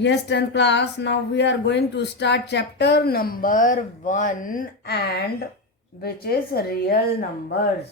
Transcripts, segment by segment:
Yes, 10th class. Now we are going to start chapter number 1 and which is real numbers.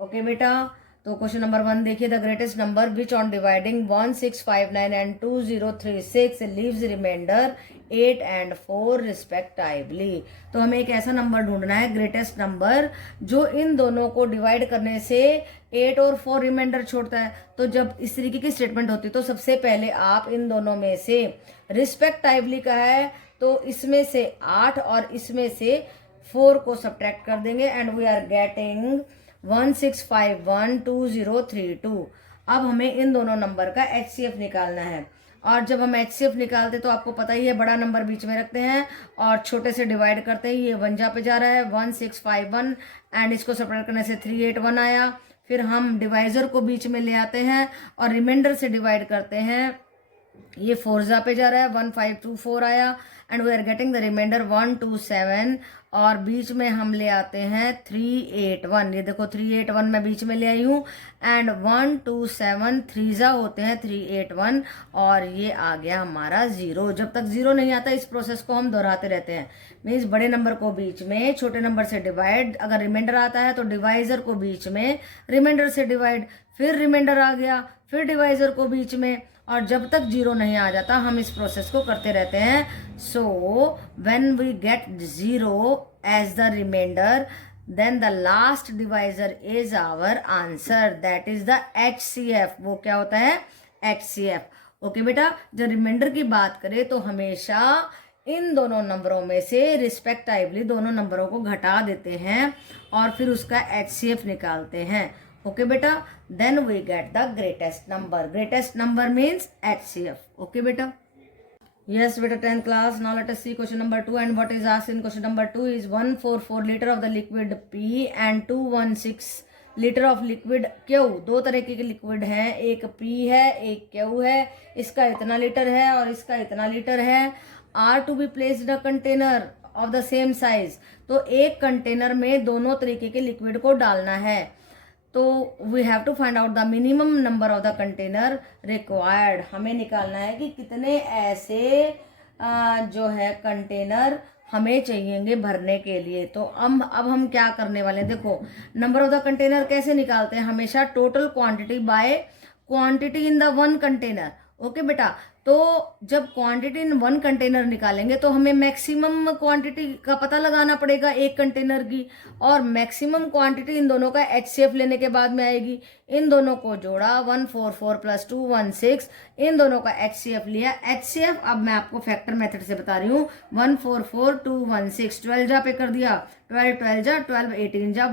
Okay बेटा, तो question number 1 देखिए. The greatest number which on dividing 1659 and 2036 leaves remainder 8 and 4 respectively. तो हमें एक ऐसा number ढूंढना है, greatest number, जो इन दोनों को डिवाइड करने से 8 और 4 रिमाइंडर छोड़ता है. तो जब इस तरीके की स्टेटमेंट होती है तो सबसे पहले आप इन दोनों में से रिस्पेक्टिवली का है तो इसमें से 8 और इसमें से 4 को सब्ट्रैक्ट कर देंगे एंड वी आर गेटिंग 16512032. अब हमें इन दोनों नंबर का HCF निकालना है. और जब हम HCF निकालते तो आपको पता ही है, बड़ा नंबर बीच में रखते हैं और छोटे से डिवाइड करते हैं. ये 1 पे जा रहा है 1651 एंड इसको सब्ट्रैक्ट करने से 381 आया. फिर हम डिवाइजर को बीच में ले आते हैं और रिमाइंडर से डिवाइड करते हैं. ये 4 पे जा रहा है 1524 आया and we are getting the remainder 127 और बीच में हम ले आते हैं 381. ये देखो 381 मैं बीच में ले आई हूँ एंड 127 3 होते हैं 381 और ये आ गया हमारा 0. जब तक 0 नहीं आता इस प्रोसेस को हम दोहराते रहते हैं. मीन्स बड़े नंबर को बीच में छोटे नंबर से डिवाइड, अगर रिमाइंडर आता है तो डिवाइजर को बीच में रिमाइंडर से डिवाइड, फिर रिमाइंडर आ गया फिर डिवाइजर को बीच में, और जब तक 0 नहीं आ जाता हम इस प्रोसेस को करते रहते हैं. So when we get 0 as the remainder then the last divisor is our answer, that is the HCF. वो क्या होता है? HCF. ओके बेटा, जब रिमाइंडर की बात करें तो हमेशा इन दोनों नंबरों में से रिस्पेक्टिवली दोनों नंबरों को घटा देते हैं और फिर उसका HCF निकालते हैं. Okay beta, then we get the greatest number. Greatest number means HCF. Okay beta. Yes beta, 10th class. Now let us see question number 2 and what is asked in question number 2 is 144 liter of the liquid P and 216 liter of liquid Q. दो तरह के liquid हैं, एक P है एक Q है. इसका इतना लीटर है और इसका इतना लीटर है. Are to be placed in a container of the same size. तो एक कंटेनर में दोनों तरीके के लिक्विड को डालना है. तो we have to find out the minimum number of the container required. हमें निकालना है कि कितने ऐसे जो है कंटेनर हमें चाहिएंगे भरने के लिए. तो अब हम क्या करने वाले हैं, देखो नंबर ऑफ द कंटेनर कैसे निकालते हैं, हमेशा total quantity by quantity in the one container. Okay बेटा, तो जब क्वांटिटी इन वन कंटेनर निकालेंगे तो हमें मैक्सिमम क्वांटिटी का पता लगाना पड़ेगा एक कंटेनर की, और मैक्सिमम क्वांटिटी इन दोनों का HCF लेने के बाद में आएगी. इन दोनों को जोड़ा 144 + 216, इन दोनों का HCF लिया. HCF अब मैं आपको फैक्टर मेथड से बता रही हूँ. 144 216 12 जा पे कर दिया, 12 12 जा 12 18 जा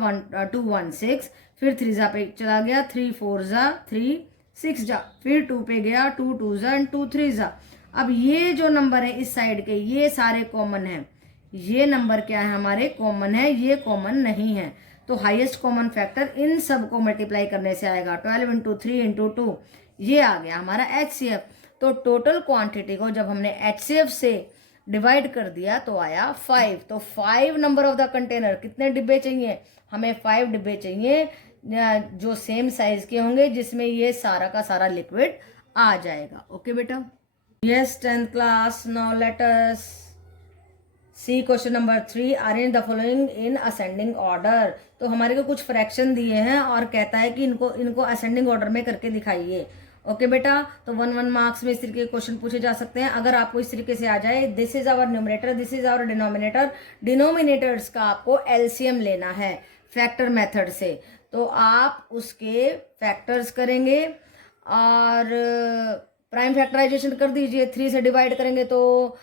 216, फिर 3 जा पे चला गया, 3 4 जा 3 6 जा, फिर 2 पे गया 2 2 जा एंड 2 3 जा. अब ये जो नंबर है इस साइड के ये सारे कॉमन हैं. ये नंबर क्या है हमारे? कॉमन है. ये कॉमन नहीं है. तो हाईएस्ट कॉमन फैक्टर इन सब को मल्टीप्लाई करने से आएगा 12 × 3 × 2. ये आ गया हमारा HCF. तो टोटल क्वांटिटी को जब हमने HCF से डिवाइड कर दिया तो आया 5. तो 5 नंबर ऑफ द कंटेनर. कितने डिब्बे चाहिए हमें? 5 डिब्बे चाहिए जो सेम साइज के होंगे जिसमें ये सारा का सारा लिक्विड आ जाएगा. ओके बेटा. Yes 10th class. Now let us see question number 3. Arrange the following in ascending order. तो हमारे को कुछ फ्रैक्शन दिए हैं और कहता है कि इनको असेंडिंग ऑर्डर में करके दिखाइए. ओके बेटा, तो 1 मार्क्स में इस तरीके के क्वेश्चन पूछे जा सकते हैं. अगर आपको इस तरीके से आ जाए, this is our numerator, this is our denominator. Denominators का आपको LCM लेना है फैक्टर मेथड से. तो आप उसके फैक्टर्स करेंगे और प्राइम फैक्टराइजेशन कर दीजिए. 3 से डिवाइड करेंगे तो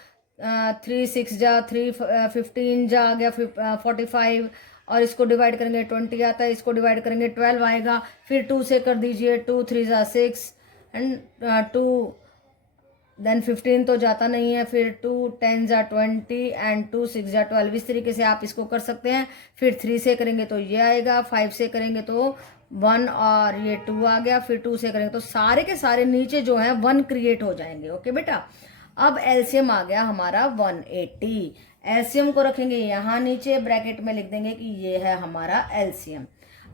3 6 जा 3 15 जा आ गया 45, और इसको डिवाइड करेंगे 20 आता है, इसको डिवाइड करेंगे 12 आएगा. फिर 2 से कर दीजिए 2 3 जा 6 एंड 2 देन 15 तो जाता नहीं है, फिर 2 10 जा 20 एंड 2 6 जा 12. इस तरीके से आप इसको कर सकते हैं. फिर 3 से करेंगे तो ये आएगा, 5 से करेंगे तो 1 और ये 2 आ गया, फिर 2 से करेंगे तो सारे के सारे नीचे जो है 1 क्रिएट हो जाएंगे. ओके बेटा, अब LCM आ गया हमारा 180. LCM को रखेंगे यहाँ नीचे, ब्रैकेट में लिख देंगे कि ये है हमारा LCM.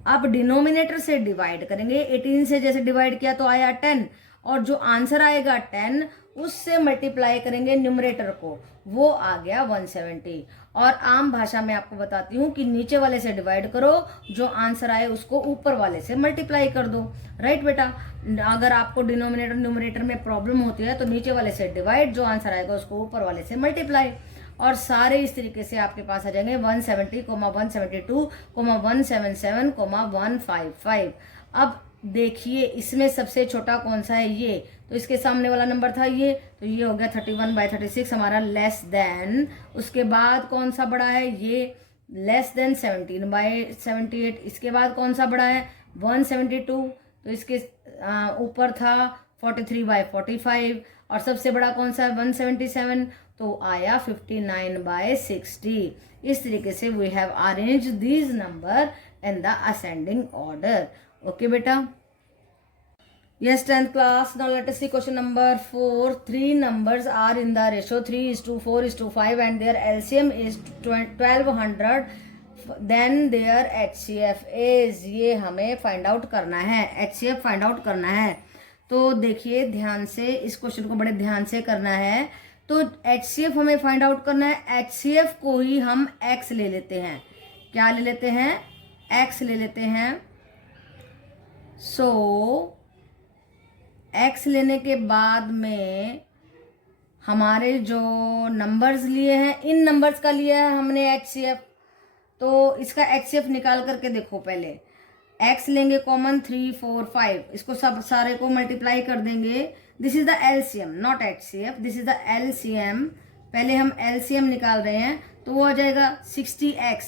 अब डिनोमिनेटर से डिवाइड करेंगे. 18 से जैसे डिवाइड किया तो आया 10 और जो आंसर आएगा 10 उससे मल्टीप्लाई करेंगे न्यूमरेटर को, वो आ गया 170। और आम भाषा में आपको बताती हूँ कि नीचे वाले से डिवाइड करो, जो आंसर आए उसको ऊपर वाले से मल्टीप्लाई कर दो। राइट बेटा, अगर आपको डिनोमिनेटर न्यूमरेटर में प्रॉब्लम होती है तो नीचे वाले से डिवाइड, जो आंसर आएगा उसको ऊपर वाले से मल्टीप्लाई, और सारे इस तरीके से आपके पास आ जाएंगे 170, 172, 177, 155। अब देखिए इसमें सबसे छोटा कौन सा है, ये, तो इसके सामने वाला नंबर था ये, तो ये हो गया 31/36 हमारा लेस देन। उसके बाद कौन सा बड़ा है, ये लेस देन 17/78। इसके बाद कौन सा बड़ा है 172, तो इसके ऊपर था 43/45, और सबसे बड़ा कौन सा है 177, तो आया 59/60। इस तरीके से we have arrange these number in the ascending order. Okay बेटा, yes 10th class, now let us see question number 4. Three numbers are in the ratio 3:4:5 and their LCM is 1200, then their HCF is, ये हमें find out करना है, HCF find out करना है। तो देखिए ध्यान से, इस क्वेश्चन को बड़े ध्यान से करना है। तो HCF हमें फाइंड आउट करना है, HCF को ही हम X ले लेते हैं। क्या ले लेते हैं, X ले लेते हैं। सो X लेने के बाद में हमारे जो नंबर्स लिए हैं, इन नंबर्स का लिया है हमने HCF, तो इसका HCF निकाल करके देखो। पहले X लेंगे कॉमन 3, 4, 5, इसको सब सारे को मल्टीप्लाई कर देंगे। This is the LCM, not HCF, this is the LCM। पहले हम LCM निकाल रहे हैं, तो वो आ जाएगा 60X,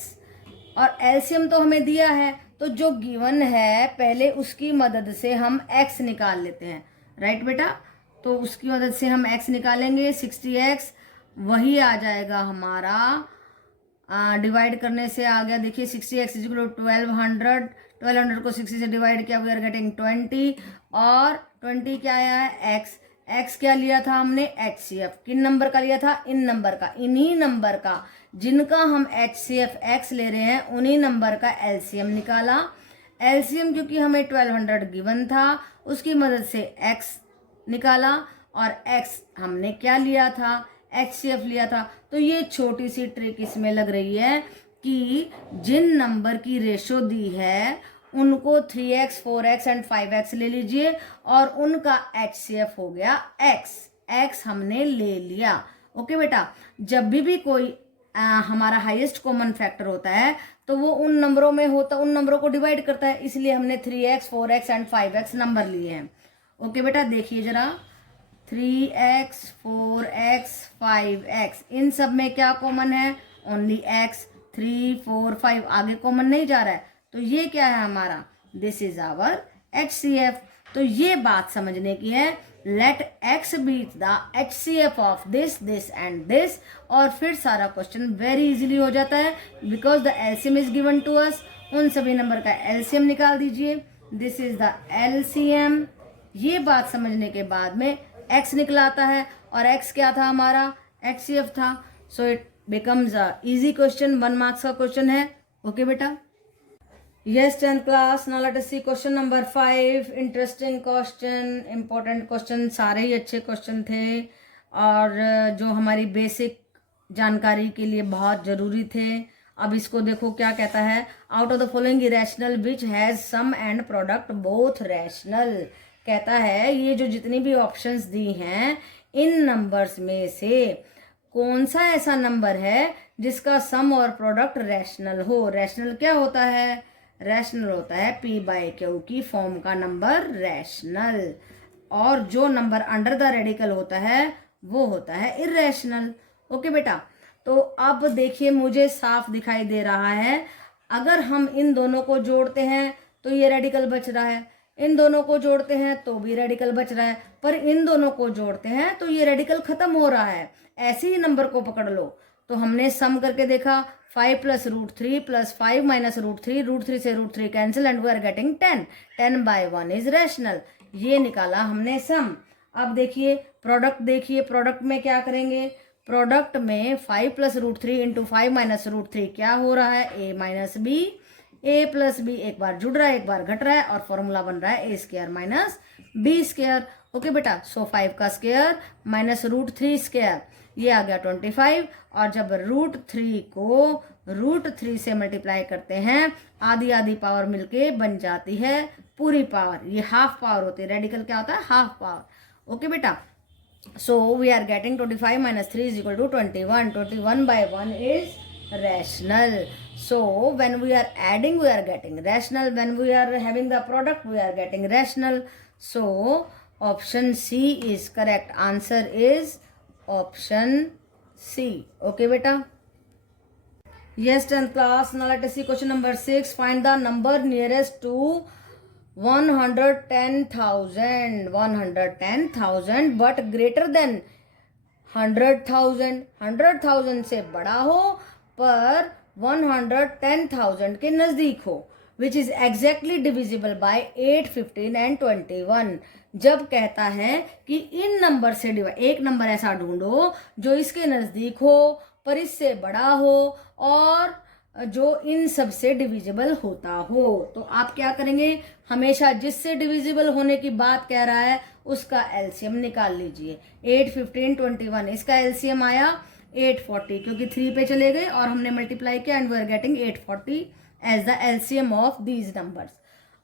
और LCM तो हमें दिया है, तो जो गिवन है पहले उसकी मदद से हम X निकाल लेते हैं। राइट बेटा, तो उसकी मदद से हम X निकालेंगे, 60X वही आ जाएगा हमारा, डिवाइड करने से आ गया, देखिए 60X इज इक्वल टू 1200 को 60 से डिवाइड किया, वी आर गेटिंग 20, और 20 क्या आया है X क्या लिया था हमने HCF, किन नंबर का लिया था, इन नंबर का, इन्हीं नंबर का जिनका हम HCF X ले रहे हैं, उन्हीं नंबर का LCM निकाला। LCM क्योंकि हमें 1200 गिवन था, उसकी मदद से X निकाला, और X हमने क्या लिया था, HCF लिया था। तो ये छोटी सी ट्रिक इसमें लग रही है कि जिन नंबर की रेशो दी है उनको 3x, 4x एंड 5x ले लीजिए, और उनका HCF हो गया X हमने ले लिया। ओके बेटा, जब भी कोई हमारा हाईएस्ट कॉमन फैक्टर होता है तो वो उन नंबरों में होता, उन नंबरों को डिवाइड करता है, इसलिए हमने 3x, 4x and 5x number लिए हैं। ओके बेटा, देखिए जरा 3x, 4x, 5x, इन सब में क्या कॉमन है, ओनली x, 3, 4, 5, आगे कॉमन नहीं जा रहा है, तो ये क्या है हमारा, दिस इज आवर HCF। तो ये बात समझने की है, let X be the HCF of this, this and this, और फिर सारा क्वेश्चन वेरी इजीली हो जाता है, because the LCM is given to us. उन सभी नंबर का LCM निकाल दीजिए, दिस इज द LCM। ये बात समझने के बाद में X निकलाता है, और X क्या था हमारा, HCF था। So it becomes a easy question, 1 marks का क्वेश्चन है। ओके बेटा, yes 10th class, now let us see question number 5. Interesting question, important question, सारे ही अच्छे क्वेश्चन थे, और जो हमारी बेसिक जानकारी के लिए बहुत जरूरी थे। अब इसको देखो क्या कहता है, out of the following irrational which has sum and product both rational. कहता है ये जो जितनी भी ऑप्शंस दी हैं, इन नंबर्स में से कौन सा ऐसा नंबर है जिसका सम और प्रोडक्ट रैशनल हो। रैशनल क्या होता है, रैशनल होता है P/Q की फॉर्म का नंबर रैशनल, और जो नंबर अंडर द रेडिकल होता है वो होता है इरेशनल। ओके बेटा, तो अब देखिए मुझे साफ दिखाई दे रहा है, अगर हम इन दोनों को जोड़ते हैं तो ये रेडिकल बच रहा है, इन दोनों को जोड़ते हैं तो भी रेडिकल बच रहा है, पर इन दोनों को जोड़ते हैं तो ये रेडिकल खत्म हो रहा है। ऐसे ही नंबर को पकड़ लो, तो हमने सम करके देखा, 5 + √3 + 5 - √3, √3 से √3 cancel, and we are getting 10, 10/1 is rational. ये निकाला हमने सम। अब देखिए प्रोडक्ट, देखिए प्रोडक्ट में क्या करेंगे, प्रोडक्ट में 5 + √3 × 5 - √3 क्या हो रहा है, a - b, a + b एक बार जुड़ रहा है, एक बार घट रहा है, और फॉर्मूला बन रहा है a² - b²। ओके बेटा, सो 5 का स्क्वायर माइनस रूट 3 स्क्वायर, ये आ गया 25। और जब रूट 3 को रूट 3 से मल्टीप्लाई करते हैं, आधी आधी पावर मिलके बन जाती है पूरी पावर, ये हाफ पावर होती है। रेडिकल क्या होता है? Half power. ओके बेटा, so we are getting 25 minus 3 is equal to 21. 21 by 1 is rational. So when we are adding, we are getting rational. When we are having the product, we are getting rational. So option C is correct. Answer is option C. Okay beta? Yes, 10th class. Now let us see question number 6. Find the number nearest to 110,000. 110,000 but greater than 100,000. 100,000 से बड़ा हो पर 110,000 के नजदीक हो, which is exactly divisible by 8, 15 and 21. जब कहता है कि इन नंबर से डिवाइड, एक नंबर ऐसा ढूंढो जो इसके नजदीक हो पर इससे बड़ा हो और जो इन सब से डिविजिबल होता हो, तो आप क्या करेंगे? हमेशा जिससे डिविजिबल होने की बात कह रहा है उसका एलसीएम निकाल लीजिए। 8, 15, 21, इसका एलसीएम आया 840, क्योंकि 3 पे चले गए और हमने मल्टीप्लाई किया and we are getting 840 as the LCM of these numbers.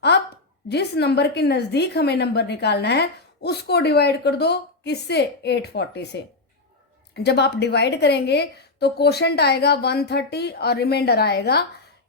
अब जिस नंबर के नजदीक हमें नंबर निकालना है उसको डिवाइड कर दो, किससे? 840 से। जब आप डिवाइड करेंगे तो कोशेंट आएगा 130 और रिमाइंडर आएगा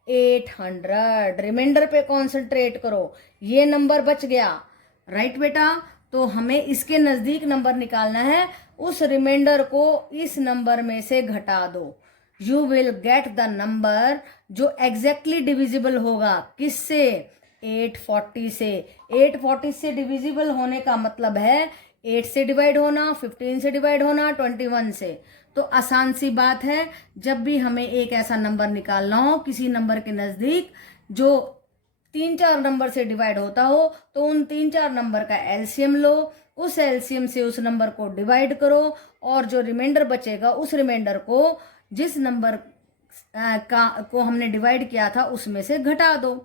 800। रिमाइंडर पे कॉन्सेंट्रेट करो, ये नंबर बच गया। राइट बेटा, तो हमें इसके नजदीक नंबर निकालना है, उस रिमाइंडर को इस नंबर में से घटा दो। You will get the number जो एग्जैक्टली डिविजिबल होगा, किससे? 840 से। 840 से डिविजिबल होने का मतलब है 8 से डिवाइड होना, 15 से डिवाइड होना, 21 से। तो आसान सी बात है, जब भी हमें एक ऐसा नंबर निकालना हो किसी नंबर के नजदीक जो 3-4 नंबर से डिवाइड होता हो, तो उन 3-4 नंबर का एलसीएम लो, उस एलसीएम से उस नंबर को डिवाइड करो और जो रिमाइंडर बचेगा उस रिमाइंडर को जिस नंबर को हमने डिवाइड किया था उसमें से घटा दो,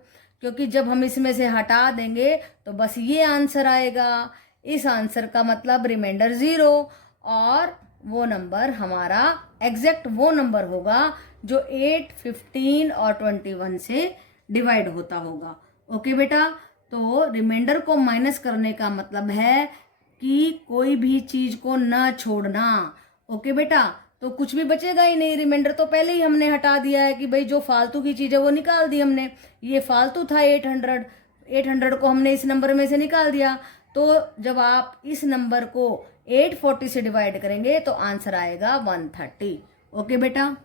क्योंकि जब हम इसमें से हटा देंगे तो बस ये आंसर आएगा। इस आंसर का मतलब रिमाइंडर 0 और वो नंबर हमारा एग्जैक्ट वो नंबर होगा जो 8, 15 और 21 से डिवाइड होता होगा। ओके बेटा, तो रिमाइंडर को माइनस करने का मतलब है कि कोई भी चीज को ना छोड़ना। ओके बेटा, तो कुछ भी बचेगा ही नहीं, रिमाइंडर तो पहले ही हमने हटा दिया है कि भाई जो फालतू की चीज है वो निकाल दी हमने। ये फालतू था 800 को हमने इस नंबर में से निकाल दिया। तो जब आप इस नंबर को 840 से डिवाइड करेंगे तो आंसर आएगा 130। ओके बेटा।